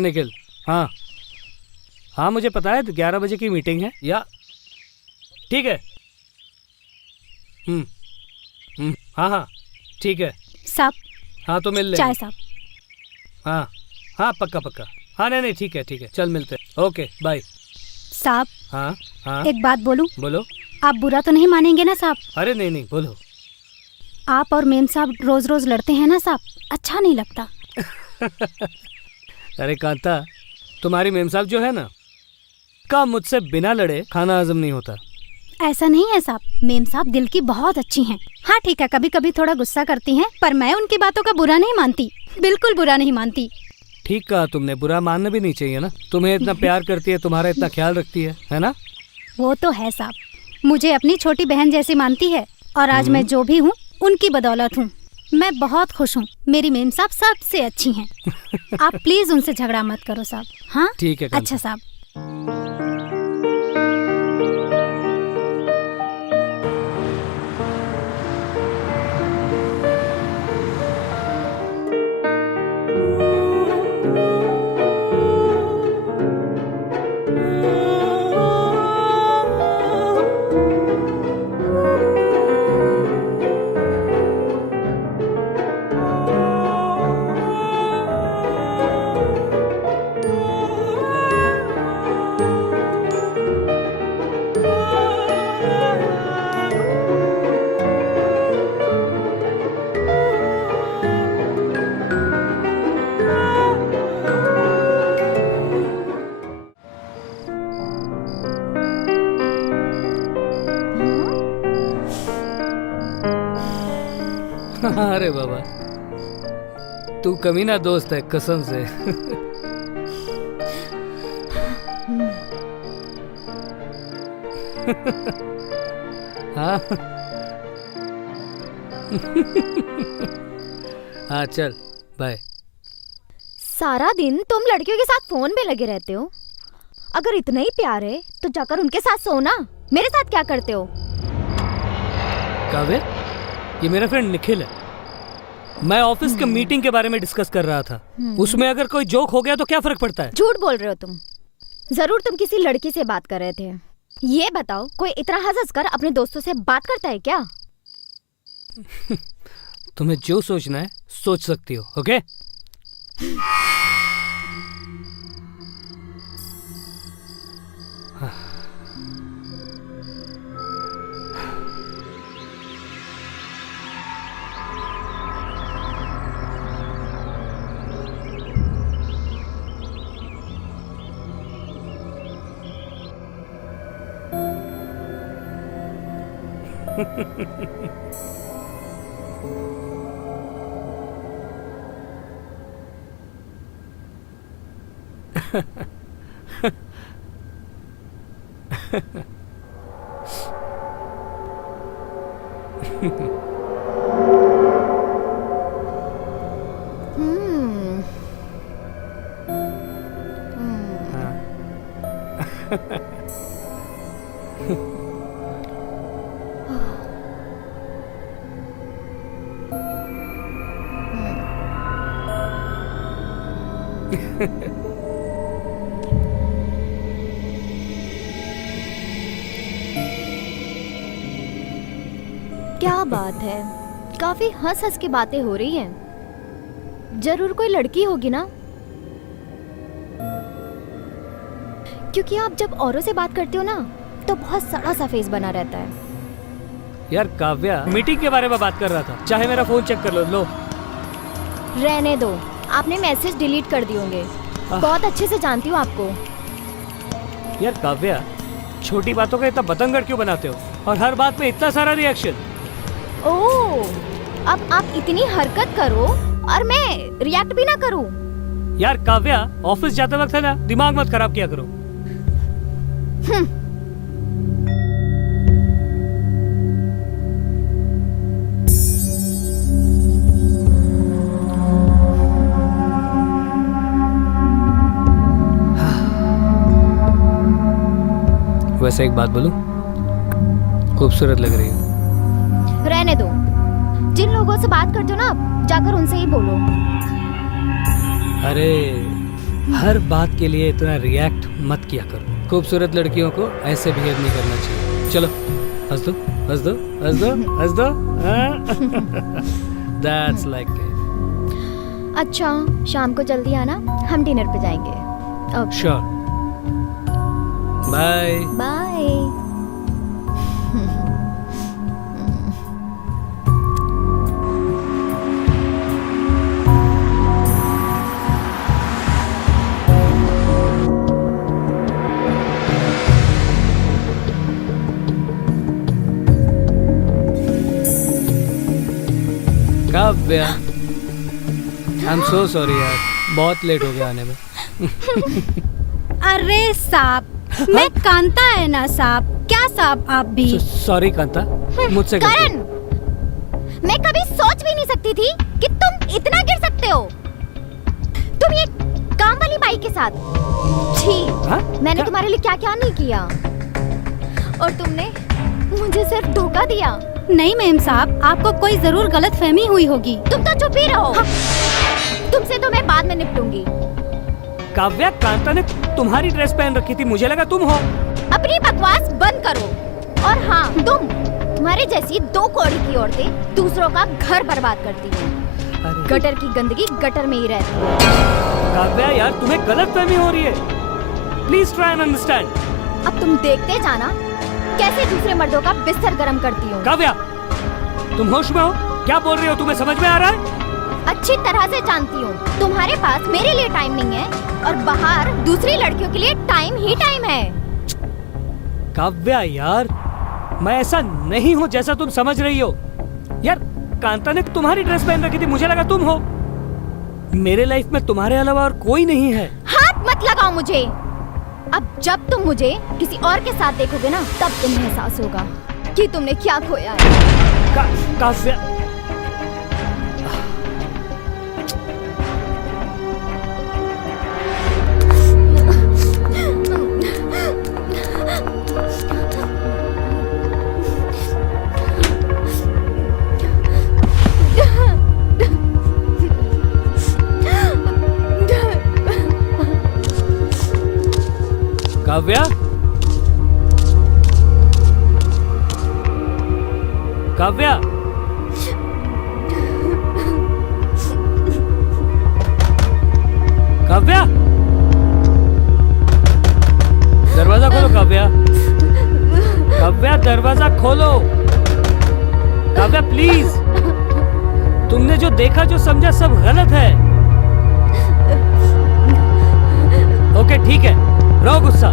हाँ निखिल, हाँ हाँ मुझे पता है 11 बजे की मीटिंग है या ठीक है। हाँ हाँ ठीक है साहब। हाँ तो मिल लेंगे। चाय साहब। हाँ हाँ पक्का पक्का। हाँ नहीं ठीक है चल मिलते हैं। ओके बाय साहब। हाँ हाँ एक बात बोलूं? बोलो। आप बुरा तो नहीं मानेंगे ना साहब? अरे नहीं बोलो। आप और मेम साहब रोज रोज लड़ते हैं ना साहब, अच्छा नहीं लगता। अरे कांता, तुम्हारी मेम साहब जो है ना, का मुझसे बिना लड़े खाना हजम नहीं होता। ऐसा नहीं है साहब, मेम साहब दिल की बहुत अच्छी हैं। हाँ ठीक है, कभी कभी थोड़ा गुस्सा करती हैं, पर मैं उनकी बातों का बुरा नहीं मानती, बिल्कुल बुरा नहीं मानती। ठीक कहा तुमने, बुरा मानना भी नहीं चाहिए ना। तुम्हें इतना प्यार करती है, तुम्हारा इतना ख्याल रखती है ना? वो तो है साहब, मुझे अपनी छोटी बहन जैसी मानती है और आज मैं जो भी हूँ उनकी बदौलत हूँ। मैं बहुत खुश हूँ, मेरी मेम साहब सबसे अच्छी हैं। आप प्लीज उनसे झगड़ा मत करो साहब। हाँ ठीक है। अच्छा साहब। अरे बाबा, तू कमीना दोस्त है कसम से। हाँ हाँ चल बाय। सारा दिन तुम लड़कियों के साथ फोन में लगे रहते हो। अगर इतना ही प्यार है तो जाकर उनके साथ सो ना, मेरे साथ क्या करते हो? काव्य, ये मेरा फ्रेंड निखिल है। मैं ऑफिस के मीटिंग के बारे में डिस्कस कर रहा था। उसमें अगर कोई जोक हो गया तो क्या फर्क पड़ता है? झूठ बोल रहे हो तुम। जरूर तुम किसी लड़की से बात कर रहे थे। ये बताओ, कोई इतना हंस कर अपने दोस्तों से बात करता है क्या? तुम्हें जो सोचना है सोच सकती हो, ओके? क्या बात है, काफी हंस हंस की बातें हो रही हैं। जरूर कोई लड़की होगी ना, क्योंकि आप जब औरों से बात करते हो ना तो बहुत सड़ा सा फेस बना रहता है। यार काव्या, मीटिंग के बारे में बात कर रहा था, चाहे मेरा फोन चेक कर लो। रहने दो, आपने मैसेज डिलीट कर दिए होंगे। बहुत अच्छे से जानती हूँ आपको। यार काव्या, छोटी बातों का इतना बतंगड़ क्यों बनाते हो और हर बात में इतना सारा रिएक्शन? ओह, अब आप इतनी हरकत करो और मैं रिएक्ट भी ना करूं? यार काव्या, ऑफिस जाते वक्त है ना, दिमाग मत खराब किया करो। वैसे एक बात बोलूं, खूबसूरत लग रही हो। रहने दो, जिन लोगों से बात करते हो ना, जाकर उनसे ही बोलो। अरे हर बात के लिए इतना रिएक्ट मत किया करो। खूबसूरत लड़कियों को ऐसे बिहेव नहीं करना चाहिए। चलो हंस दो, हंस दो, हंस दो, हंस दो। That's like it. अच्छा, शाम को जल्दी आना, हम डिनर पे जाएंगे। Okay, sure. Bye. Bye. Kavya, I am so sorry यार, बहुत लेट हो गया आने में। अरे साहब, मैं कांता है ना साहब, क्या साहब आप भी। सॉरी कांता, मुझसे करण, मैं कभी सोच भी नहीं सकती थी कि तुम इतना गिर सकते हो। तुम ये काम वाली बाई के साथ। छी, मैंने क्या? तुम्हारे लिए क्या क्या नहीं किया, और तुमने मुझे सिर्फ धोखा दिया। नहीं मैम साहब, आपको कोई जरूर गलत फहमी हुई होगी। तुम तो चुप ही रहो। तुमसे तो मैं बाद में निपटूंगी। काव्या, कांता ने तुम्हारी ड्रेस पहन रखी थी, मुझे लगा तुम हो। अपनी बकवास बंद करो। और हाँ, तुम्हारे जैसी दो कौड़ी की औरतें दूसरों का घर बर्बाद करती हैं। गटर की गंदगी गटर में ही रहती है। काव्या यार, तुम्हें गलत फहमी हो रही है। Please try and understand. अब तुम देखते जाना कैसे दूसरे मर्दों का बिस्तर गर्म करती हूँ। काव्या, तुम होश में हो? क्या बोल रही हो? तुम्हें समझ में आ रहा है? अच्छी तरह से जानती हूँ तुम्हारे पास मेरे लिए टाइम नहीं है, और बाहर दूसरी लड़कियों के लिए टाइम ही टाइम है। काव्या यार, मैं ऐसा नहीं हूँ जैसा तुम समझ रही हो। यार, कांता ने तुम्हारी ड्रेस पहन रखी थी, मुझे लगा तुम हो। मेरे लाइफ में तुम्हारे अलावा और कोई नहीं है। हाथ मत लगाओ मुझे। अब जब तुम मुझे किसी और के साथ देखोगे ना, तब तुम्हें एहसास होगा कि तुमने क्या खोया है। काव्या, काव्या, काव्या, काव्या, दरवाजा खोलो। काव्या, काव्या, दरवाजा खोलो। काव्या प्लीज, तुमने जो देखा, जो समझा, सब गलत है। ओके ठीक है, रहो गुस्सा।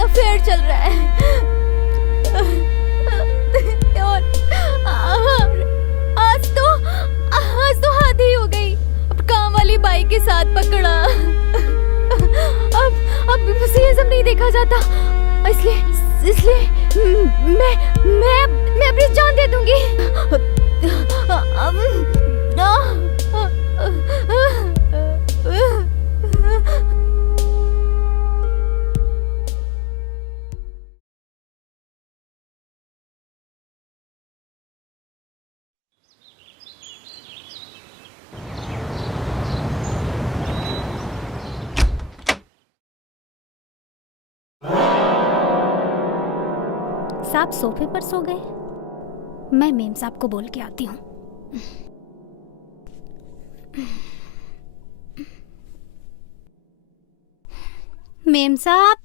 अफेयर चल रहा है और आज तो हद ही हो गई। अब काम वाली बाई के साथ पकड़ा। अब मुझसे ये सब नहीं देखा जाता, इसलिए मैं अपनी जान दे दूंगी। साहब सोफे पर सो गए। मैं मेम साहब को बोल के आती हूँ। मेम साहब,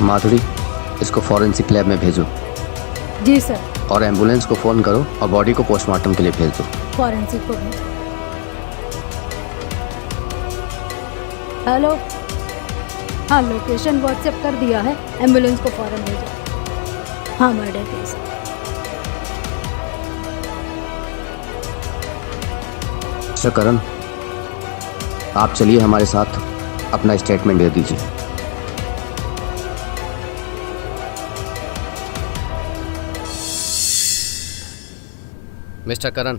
माधुरी, इसको फॉरेंसिक लैब में भेजो। जी सर। और एम्बुलेंस को फ़ोन करो और बॉडी को पोस्टमार्टम के लिए भेज दो। फॉरेंसिक को भेज। हेलो, हाँ लोकेशन व्हाट्सएप कर दिया है, एम्बुलेंस को फौरन भेजो। हाँ मर्डर केस। मिस्टर करण, आप चलिए हमारे साथ, अपना स्टेटमेंट दे दीजिए। मिस्टर करण,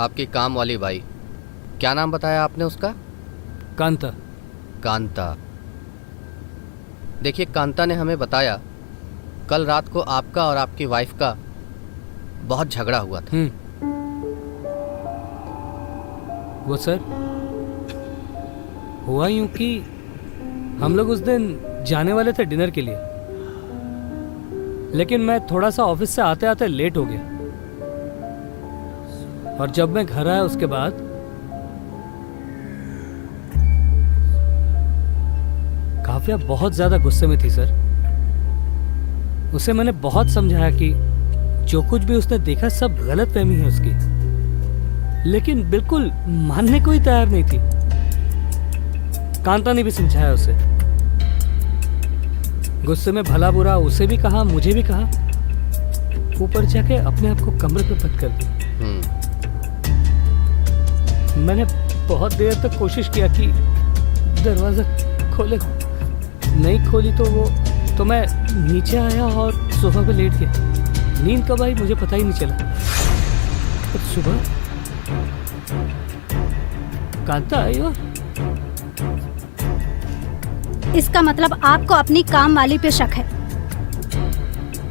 आपकी काम वाली बाई, क्या नाम बताया आपने उसका? कांता। कांता। देखिए, कांता ने हमें बताया कल रात को आपका और आपकी वाइफ का बहुत झगड़ा हुआ था। वो सर, हुआ यूं कि हम लोग उस दिन जाने वाले थे डिनर के लिए, लेकिन मैं थोड़ा सा ऑफिस से आते आते लेट हो गया। और जब मैं घर आया उसके बाद काव्या बहुत ज्यादा गुस्से में थी सर। उसे मैंने बहुत समझाया कि जो कुछ भी उसने देखा सब गलत फहमी है उसकी, लेकिन बिल्कुल मानने को ही तैयार नहीं थी। कांता ने भी समझाया उसे, गुस्से में भला बुरा उसे भी कहा, मुझे भी कहा, ऊपर जाके अपने आप को कमरे पे पट कर दी। मैंने बहुत देर तक कोशिश किया कि दरवाजा खोले, नहीं खोली तो मैं नीचे आया और सोफा पे लेट गया। नींद कब आई मुझे पता ही नहीं चला। तो सुबह कांता आई और इसका मतलब आपको अपनी काम वाली पे शक है?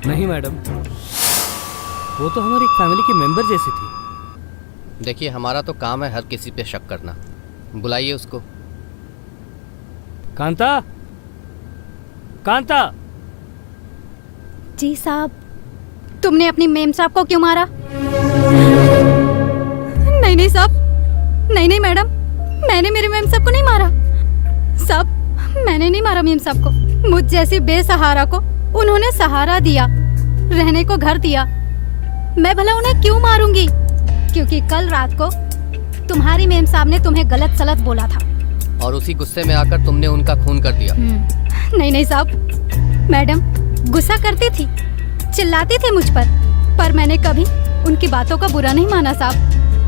नहीं मैडम, वो तो हमारी फैमिली की मेंबर जैसी थी। देखिए, हमारा तो काम है हर किसी पे शक करना। बुलाइए उसको। कांता, कांता। जी साहब। तुमने अपनी मेम साहब को क्यों मारा? नहीं नहीं साहब, नहीं मैडम, मैंने मेरे मेम साहब को नहीं मारा। साहब, मैंने नहीं मारा मेम साहब को। मुझ जैसी बेसहारा को उन्होंने सहारा दिया, रहने को घर दिया। मैं भला उन्हें क्यों मारूंगी? क्योंकि कल रात को तुम्हारी मेम साहब ने तुम्हें गलत सलत बोला था और उसी गुस्से में आकर तुमने उनका खून कर दिया। नहीं साहब, मैडम गुस्सा करती थी, चिल्लाती थी मुझ पर, पर मैंने कभी उनकी बातों का बुरा नहीं माना साहब।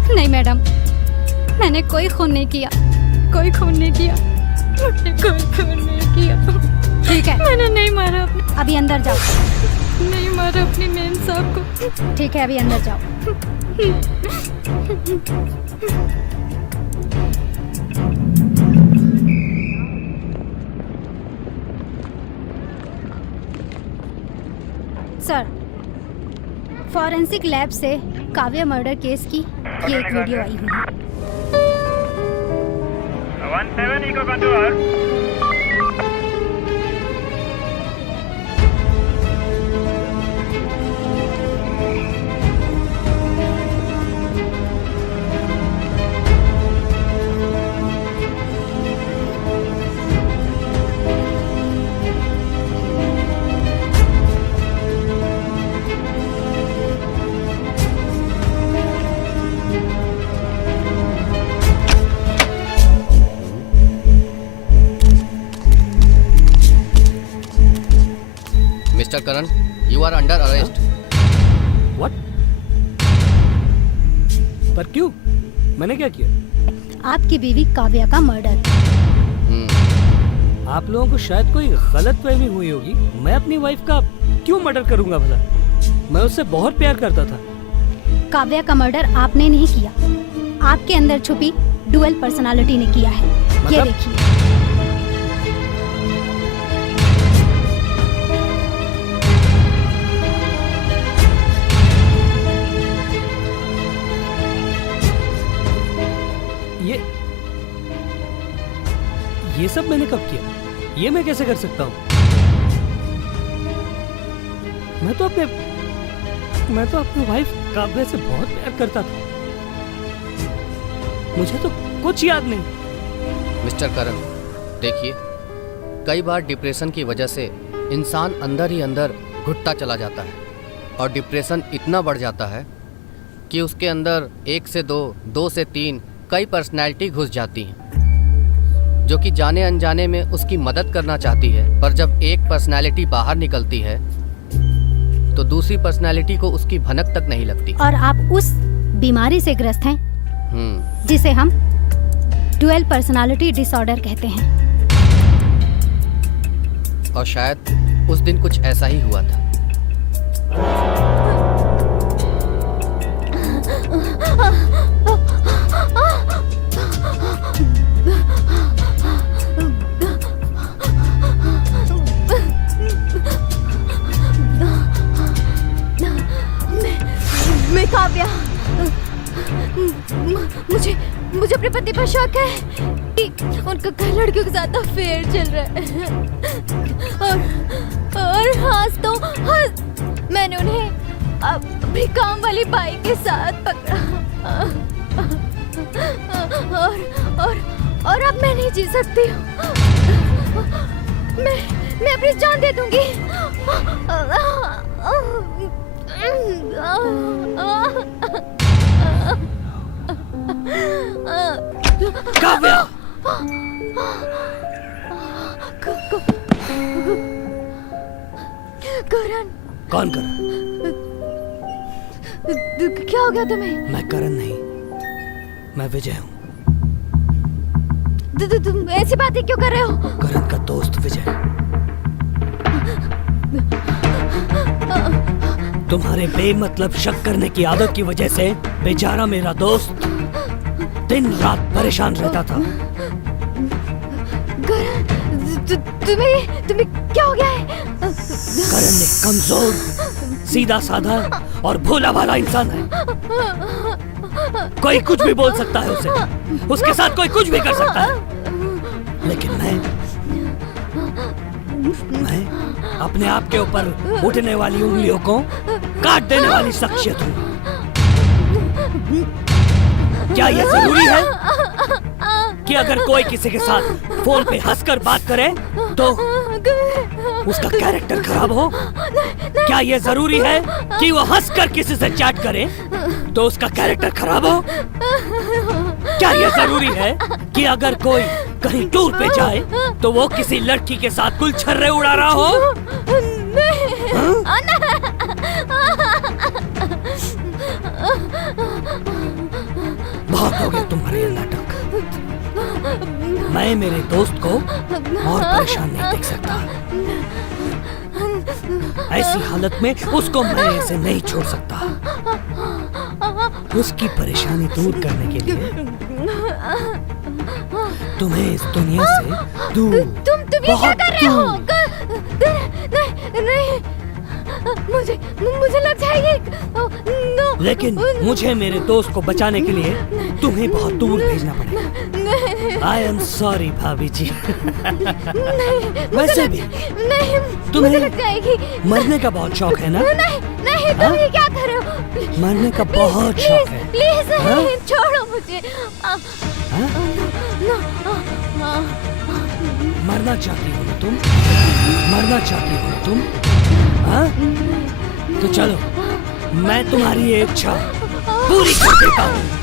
नहीं मैडम, मैंने कोई खून नहीं किया, कोई खून नहीं किया, मैंने कोई खून नहीं किया। ठीक है, मैंने नहीं मारा अभी अंदर जाओ। नहीं मारा अपनी मेम साहब को। ठीक है, अभी अंदर जाओ। सर, फॉरेंसिक लैब से काव्या मर्डर केस की ये एक वीडियो आई हुई है। 17 Eco Contour. Mister Karan, you are under arrest. What? पर क्यों? मैंने क्या किया? आपकी बीवी काव्या का मर्डर। आप लोगों को शायद कोई गलतफहमी हुई होगी। मैं अपनी वाइफ का क्यों मर्डर करूंगा भला? मैं उससे बहुत प्यार करता था। काव्या का मर्डर आपने नहीं किया, आपके अंदर छुपी डुअल पर्सनालिटी ने किया है। ये मतलब? देखिए। ये सब मैंने कब किया? ये मैं कैसे कर सकता हूँ? मैं तो अपनी वाइफ काव्या से बहुत प्यार करता था। मुझे तो कुछ याद नहीं। मिस्टर करण, देखिए, कई बार डिप्रेशन की वजह से इंसान अंदर ही अंदर घुटता चला जाता है और डिप्रेशन इतना बढ़ जाता है कि उसके अंदर 1 से 2, 2 से 3 कई पर्सनैलिटी घुस जाती हैं, जो कि जाने अनजाने में उसकी मदद करना चाहती है। पर जब एक पर्सनैलिटी बाहर निकलती है तो दूसरी पर्सनैलिटी को उसकी भनक तक नहीं लगती। और आप उस बीमारी से ग्रस्त हैं जिसे हम डुअल पर्सनालिटी डिसऑर्डर कहते हैं। और शायद उस दिन कुछ ऐसा ही हुआ था। मैं काव्या, मुझे अपने पति पर शक है कि उनका कई लड़कियों के साथ अफेयर चल रहा है। और मैंने उन्हें अपनी काम वाली बाई के साथ पकड़ा। और अब मैं नहीं जी सकती हूँ। मैं अपनी जान दे दूंगी। काव्या! करण! कौन करण? क्या हो गया तुम्हें? मैं करण नहीं, मैं विजय हूँ। तुम ऐसी बातें क्यों कर रहे हो? करण का दोस्त विजय। तुम्हारे बेमतलब शक करने की आदत की वजह से बेचारा मेरा दोस्त दिन रात परेशान रहता था। तुम्हें क्या हो गया है? करण एक कमजोर, सीधा साधा और भोला भाला इंसान है। कोई कुछ भी बोल सकता है उसे, उसके साथ कोई कुछ भी कर सकता है। लेकिन मैं अपने आप के ऊपर उठने वाली उंगलियों को काट देने वाली शख्सियत हूँ। क्या यह जरूरी है कि अगर कोई किसी के साथ फोन पे हंसकर बात करे तो उसका कैरेक्टर खराब हो? क्या यह जरूरी है कि वो हंसकर किसी से चैट करे तो उसका कैरेक्टर खराब हो? क्या यह जरूरी है कि अगर कोई कहीं टूर पे जाए तो वो किसी लड़की के साथ गुलछर्रे उड़ा रहा हो? भरे नाटक। मैं मेरे दोस्त को और परेशान नहीं देख सकता। ऐसी हालत में उसको मैं ऐसे नहीं छोड़ सकता। उसकी परेशानी दूर करने के लिए तुम्हें इस दुनिया से दूर, तुम ये क्या बहुत कर रहे हो? दूर। नहीं, मुझे लग जाएगी। नो, लेकिन मुझे मेरे दोस्त को बचाने के लिए तुम्हें बहुत दूर भेजना पड़ेगा। आई एम सॉरी भाभी जी। वैसे भी नहीं, तुम्हें मुझे लग जाएगी। मरने का बहुत शौक है ना? नहीं, तुम ये क्या कर रहे हो? मरने का बहुत शौक है। प्लीज हाँ? छोड़ो मुझे। हाँ? मरना चाहती हो ना तुम? मरना चाहती हो ना तुम? हाँ? तो चलो, मैं तुम्हारी ये इच्छा पूरी कर देता हूँ।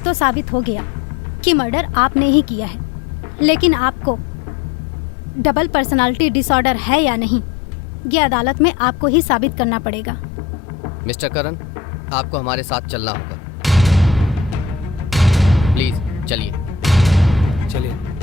तो साबित हो गया कि मर्डर आपने ही किया है, लेकिन आपको डबल पर्सनालिटी डिसऑर्डर है या नहीं, ये अदालत में आपको ही साबित करना पड़ेगा। मिस्टर करण, आपको हमारे साथ चलना होगा। प्लीज चलिए। चलिए।